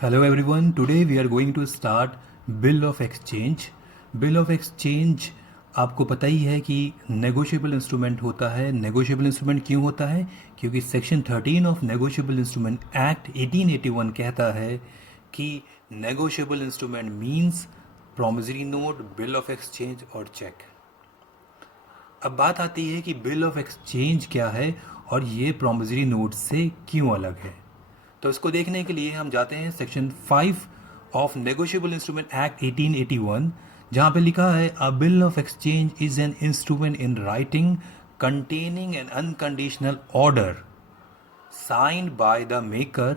Hello everyone. Today we are going to start Bill of Exchange. Bill of Exchange आपको पता ही है कि negotiable instrument होता है. नेगोशिएबल इंस्ट्रूमेंट क्यों होता है? क्योंकि section 13 of negotiable instrument act 1881 कहता है कि negotiable instrument means promissory note, bill of exchange और चेक. अब बात आती है कि बिल ऑफ एक्सचेंज क्या है और ये प्रॉमिसरी नोट से क्यों अलग है. तो इसको देखने के लिए हम जाते हैं section 5 of negotiable instrument act 1881, जहाँ पे लिखा है अ bill of exchange is an instrument in writing containing an unconditional order signed by the maker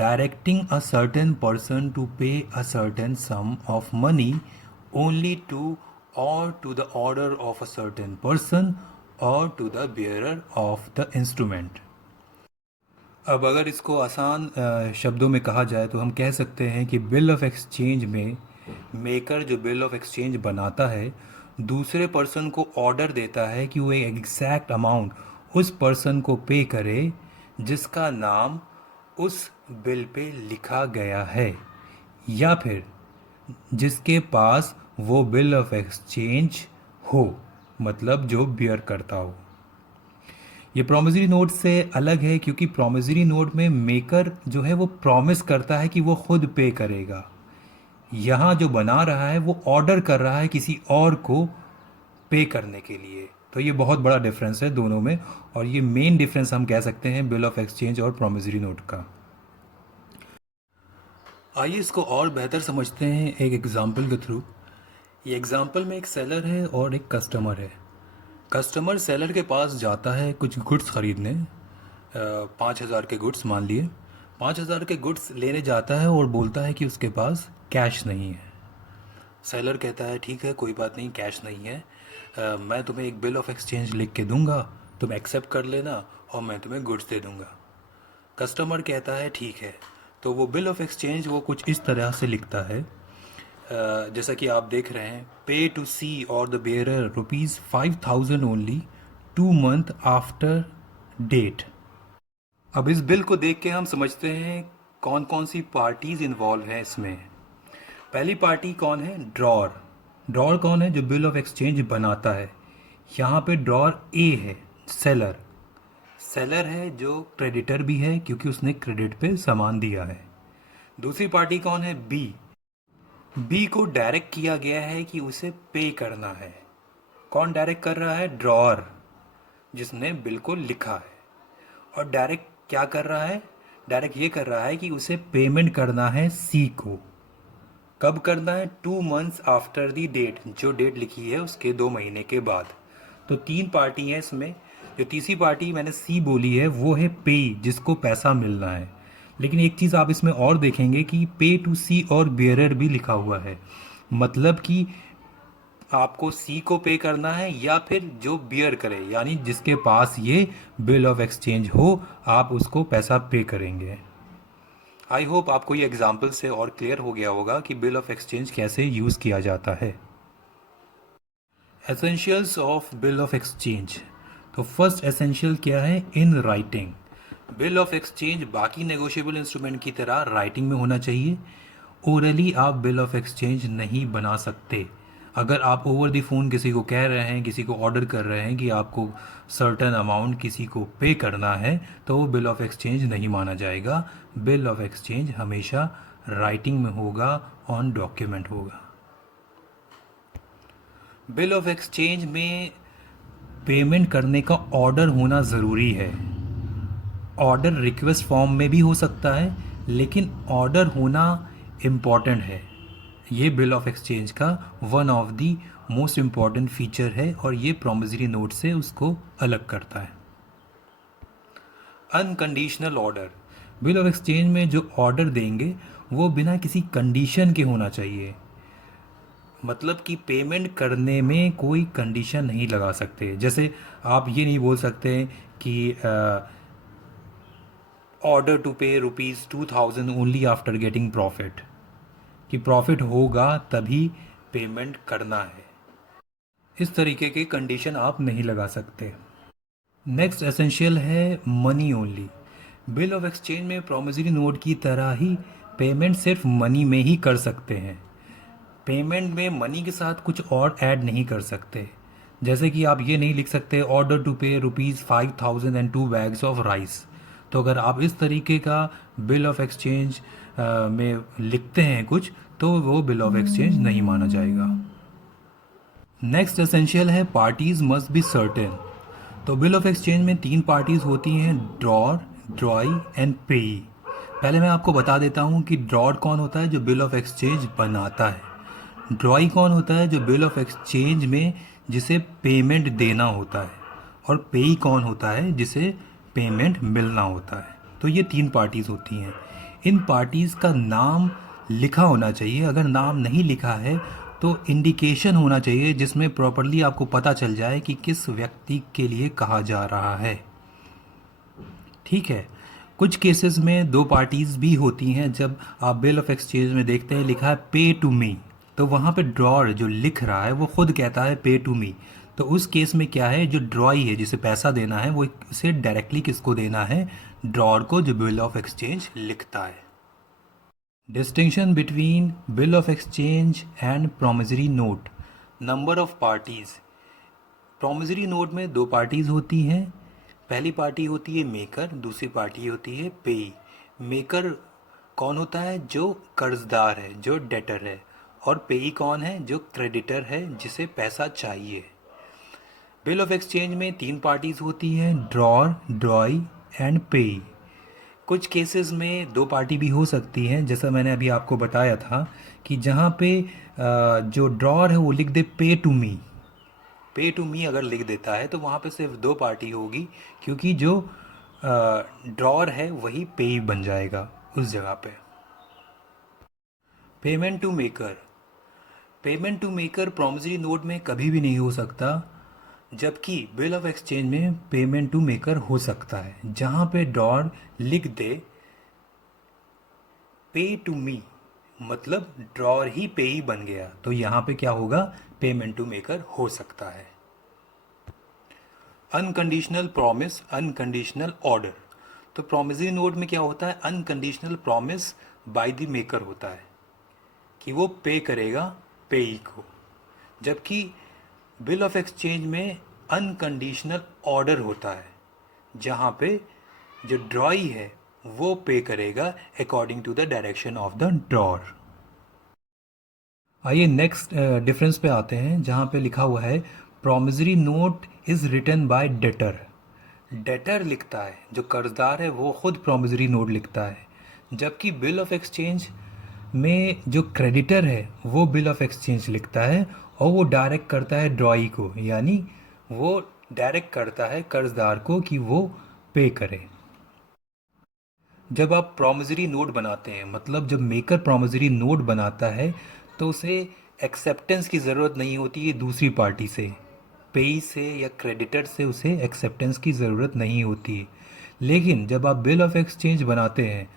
directing a certain person to pay a certain sum of money only to or to the order of a certain person or to the bearer of the instrument. अब अगर इसको आसान शब्दों में कहा जाए तो हम कह सकते हैं कि बिल ऑफ एक्सचेंज में मेकर जो बिल ऑफ एक्सचेंज बनाता है दूसरे पर्सन को ऑर्डर देता है कि वो एक एग्जैक्ट अमाउंट उस पर्सन को पे करे जिसका नाम उस बिल पे लिखा गया है या फिर जिसके पास वो बिल ऑफ एक्सचेंज हो, मतलब जो बियर करता हो. ये प्रॉमिसरी नोट से अलग है क्योंकि प्रॉमिसरी नोट में मेकर जो है वो प्रॉमिस करता है कि वो खुद पे करेगा. यहाँ जो बना रहा है वो ऑर्डर कर रहा है किसी और को पे करने के लिए. तो ये बहुत बड़ा डिफरेंस है दोनों में और ये मेन डिफरेंस हम कह सकते हैं बिल ऑफ एक्सचेंज और प्रॉमिसरी नोट का. आइए इसको और बेहतर समझते हैं एक एग्जाम्पल के थ्रू. ये एग्जाम्पल में एक सेलर है और एक कस्टमर है. कस्टमर सेलर के पास जाता है कुछ गुड्स ख़रीदने. 5,000 के गुड्स मान लिए. 5,000 के गुड्स लेने जाता है और बोलता है कि उसके पास कैश नहीं है. सेलर कहता है ठीक है, कोई बात नहीं, कैश नहीं है, मैं तुम्हें एक बिल ऑफ एक्सचेंज लिख के दूंगा, तुम एक्सेप्ट कर लेना और मैं तुम्हें गुड्स दे दूंगा. कस्टमर कहता है ठीक है. तो वो बिल ऑफ एक्सचेंज वो कुछ इस तरह से लिखता है, जैसा कि आप देख रहे हैं, पे टू सी और the bearer ₹5,000 only 2 months after date. अब इस बिल को देख के हम समझते हैं कौन कौन सी पार्टीज इन्वॉल्व हैं इसमें. पहली पार्टी कौन है? ड्रॉर. ड्रॉर कौन है? जो बिल ऑफ एक्सचेंज बनाता है. यहाँ पे ड्रॉर ए है, सेलर. सेलर है जो क्रेडिटर भी है क्योंकि उसने क्रेडिट पे सामान दिया है. दूसरी पार्टी कौन है? बी. बी को डायरेक्ट किया गया है कि उसे पे करना है. कौन डायरेक्ट कर रहा है? ड्रॉर, जिसने बिल को लिखा है. और डायरेक्ट क्या कर रहा है? डायरेक्ट ये कर रहा है कि उसे पेमेंट करना है सी को. कब करना है? 2 months आफ्टर दी डेट, जो डेट लिखी है उसके 2 महीने के बाद. तो 3 पार्टी हैं इसमें. जो तीसरी पार्टी मैंने सी बोली है वो है पे, जिसको पैसा मिलना है. लेकिन एक चीज़ आप इसमें और देखेंगे कि पे टू सी और बेयरर भी लिखा हुआ है. मतलब कि आपको सी को पे करना है या फिर जो बियर करे, यानी जिसके पास ये बिल ऑफ एक्सचेंज हो, आप उसको पैसा पे करेंगे. आई होप आपको ये एग्जाम्पल से और क्लियर हो गया होगा कि बिल ऑफ एक्सचेंज कैसे यूज़ किया जाता है. Essentials of bill of exchange. तो फर्स्ट एसेंशियल क्या है? In writing. Bill of exchange बाकी नेगोशिएबल इंस्ट्रूमेंट की तरह राइटिंग में होना चाहिए. ओरली आप बिल ऑफ एक्सचेंज नहीं बना सकते. अगर आप ओवर द फ़ोन किसी को कह रहे हैं, किसी को ऑर्डर कर रहे हैं कि आपको सर्टन अमाउंट किसी को पे करना है, तो वो बिल ऑफ एक्सचेंज नहीं माना जाएगा. बिल ऑफ एक्सचेंज हमेशा राइटिंग में होगा, ऑन डॉक्यूमेंट होगा. बिल ऑफ एक्सचेंज में पेमेंट करने का ऑर्डर होना ज़रूरी है. ऑर्डर रिक्वेस्ट फॉर्म में भी हो सकता है, लेकिन ऑर्डर होना इम्पॉर्टेंट है. ये बिल ऑफ एक्सचेंज का one of the most important feature है और ये प्रॉमिसरी नोट से उसको अलग करता है. Unconditional order. Bill of exchange में जो ऑर्डर देंगे वो बिना किसी कंडीशन के होना चाहिए. मतलब कि पेमेंट करने में कोई कंडीशन नहीं लगा सकते. जैसे आप ये नहीं बोल सकते कि ऑर्डर टू पे ₹2,000 ओनली आफ्टर गेटिंग प्रॉफिट, कि प्रॉफिट होगा तभी पेमेंट करना है. इस तरीके के कंडीशन आप नहीं लगा सकते. नेक्स्ट एसेंशियल है money only. Bill of exchange में प्रॉमिसरी नोट की तरह ही पेमेंट सिर्फ मनी में ही कर सकते हैं। पेमेंट में मनी के साथ कुछ और ऐड नहीं कर सकते। जैसे कि आप ये नहीं लिख सकते ऑर्डर टू पे ₹5,000 एंड 2 बैग्स ऑफ राइस। तो अगर आप इस तरीके का बिल ऑफ एक्सचेंज में लिखते हैं कुछ, तो वो बिल ऑफ एक्सचेंज नहीं माना जाएगा। नेक्स्ट एसेंशियल है पार्टीज मस्ट बी सर्टेन। तो बिल ऑफ एक्सचेंज में 3 पार्टीज होती हैं, ड्रॉर, ड्रॉई एंड पेई। पहले मैं आपको बता देता हूँ कि ड्रॉर कौन होता है, जो बिल ऑफ एक्सचेंज बनाता है। ड्रॉई कौन होता है, जो बिल ऑफ एक्सचेंज में जिसे पेमेंट देना होता है। और पेई कौन होता है, जिसे पेमेंट मिलना होता है। तो ये 3 पार्टीज़ होती हैं। इन पार्टीज़ का नाम लिखा होना चाहिए। अगर नाम नहीं लिखा है तो इंडिकेशन होना चाहिए जिसमें प्रॉपरली आपको पता चल जाए कि किस व्यक्ति के लिए कहा जा रहा है। ठीक है। कुछ केसेस में 2 पार्टीज़ भी होती हैं। जब आप बिल ऑफ एक्सचेंज में देखते हैं लिखा है पे टू मी, तो वहाँ पे ड्रॉर जो लिख रहा है वो खुद कहता है पे टू मी। तो उस केस में क्या है, जो ड्रॉई है जिसे पैसा देना है वो उसे डायरेक्टली किसको देना है, ड्रॉर को, जो बिल ऑफ एक्सचेंज लिखता है। Distinction between bill of exchange and promissory note. Number of parties. Promissory note में 2 पार्टीज़ होती हैं। पहली पार्टी होती है मेकर, दूसरी पार्टी होती है पेई। मेकर कौन होता है, जो कर्जदार है, जो डेटर है। और पेई कौन है, जो क्रेडिटर है, जिसे पैसा चाहिए। बिल ऑफ एक्सचेंज में 3 पार्टीज होती हैं, ड्रॉर, ड्रॉई एंड पेई। कुछ केसेस में 2 पार्टी भी हो सकती हैं, जैसा मैंने अभी आपको बताया था कि जहाँ पे जो ड्रॉर है वो लिख दे पे टू मी। पे टू मी अगर लिख देता है तो वहाँ पे सिर्फ 2 पार्टी होगी, क्योंकि जो ड्रॉर है वही पेई बन जाएगा उस जगह पे। Payment to maker. Payment to maker promissory note में कभी भी नहीं हो सकता, जबकि बिल ऑफ एक्सचेंज में पेमेंट टू मेकर हो सकता है। जहाँ पे ड्रॉर लिख दे पे टू मी, मतलब ड्रॉर ही पे ही बन गया, तो यहाँ पे क्या होगा, पेमेंट टू मेकर हो सकता है। Unconditional promise, unconditional order. तो प्रॉमिसरी नोट में क्या होता है, unconditional promise by the maker होता है कि वो पे करेगा पेई को, जबकि बिल ऑफ एक्सचेंज में अनकंडीशनल ऑर्डर होता है, जहाँ पे जो ड्रॉई है वो पे करेगा according to the direction of the drawer. आइए नेक्स्ट डिफरेंस पे आते हैं, जहाँ पे लिखा हुआ है promissory note is written by debtor. Debtor लिखता है, जो कर्जदार है वो खुद प्रॉमिसरी नोट लिखता है, जबकि बिल ऑफ एक्सचेंज में जो क्रेडिटर है वो बिल ऑफ एक्सचेंज लिखता है और वो डायरेक्ट करता है ड्रॉई को, यानी वो डायरेक्ट करता है कर्जदार को कि वो पे करे। जब आप प्रॉमिसरी नोट बनाते हैं, मतलब जब मेकर प्रॉमिसरी नोट बनाता है, तो उसे एक्सेप्टेंस की ज़रूरत नहीं होती है दूसरी पार्टी से, पेई से या क्रेडिटर से उसे एक्सेप्टेंस की ज़रूरत नहीं होती है। लेकिन जब आप बिल ऑफ एक्सचेंज बनाते हैं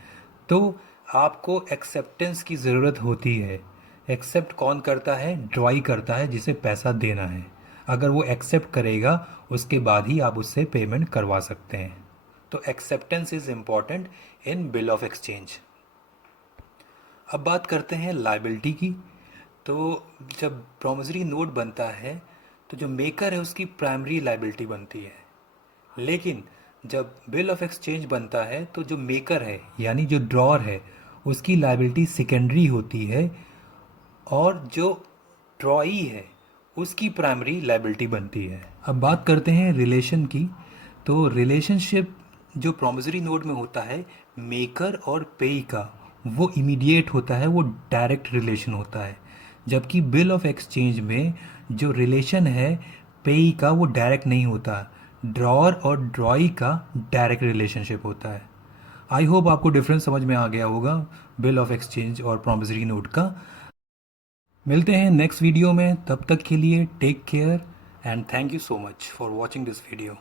तो आपको एक्सेप्टेंस की ज़रूरत होती है। एक्सेप्ट कौन करता है, ड्रॉई करता है, जिसे पैसा देना है। अगर वो एक्सेप्ट करेगा उसके बाद ही आप उससे पेमेंट करवा सकते हैं। तो acceptance is important in bill of exchange. अब बात करते हैं लायबिलिटी की। तो जब प्रॉमिसरी नोट बनता है तो जो मेकर है उसकी प्राइमरी लायबिलिटी बनती है, लेकिन जब बिल ऑफ एक्सचेंज बनता है तो जो मेकर है यानी जो ड्रॉर है उसकी लायबिलिटी सेकेंडरी होती है, और जो ड्रॉई है उसकी प्राइमरी लायबिलिटी बनती है। अब बात करते हैं रिलेशन की। तो रिलेशनशिप जो प्रॉमिसरी नोट में होता है मेकर और पेई का, वो इमीडिएट होता है, वो डायरेक्ट रिलेशन होता है, जबकि बिल ऑफ एक्सचेंज में जो रिलेशन है पेई का वो डायरेक्ट नहीं होता, ड्रॉर और ड्रॉई का डायरेक्ट रिलेशनशिप होता है। आई होप आपको डिफरेंस समझ में आ गया होगा बिल ऑफ एक्सचेंज और प्रॉमिसरी नोट का। मिलते हैं नेक्स्ट वीडियो में, तब तक के लिए take care and thank you so much for watching this video.